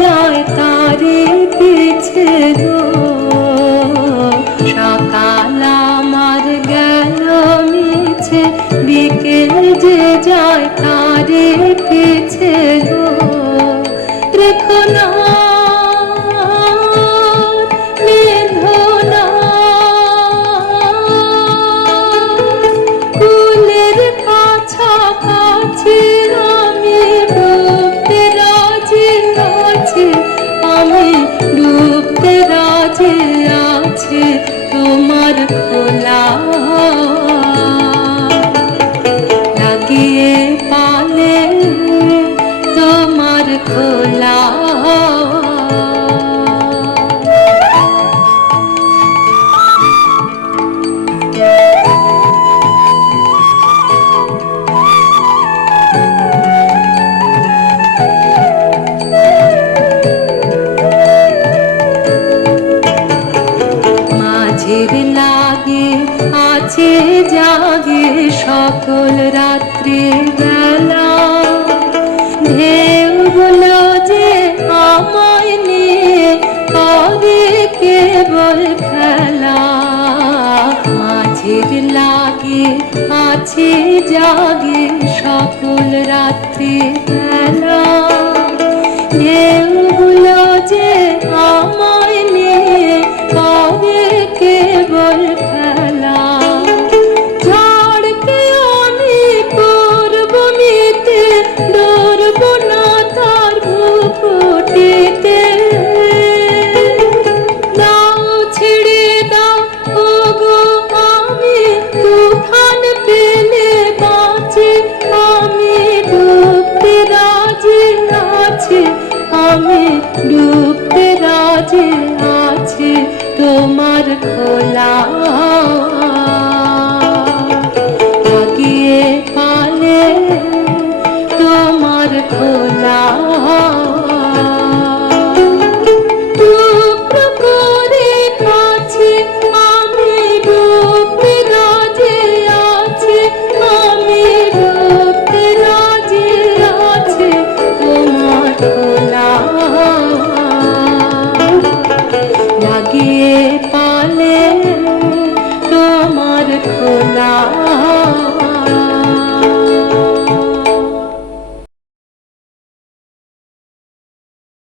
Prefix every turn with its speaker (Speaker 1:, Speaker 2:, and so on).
Speaker 1: যায় তারে পিছে সকাল আমার গেল মিছে বিকেল যে যায় তারে পিছে রেখো না তোমার খোলা আছে জাগে সকল রাত্রি বেলা। ঢেউগুলো যে আমায় নিয়ে করে কেবল খেলা। মাঝের লাগে আছে জাগে সকল রাত্রি বেলা। ডুবতে রাজে আছে তোমার খোলা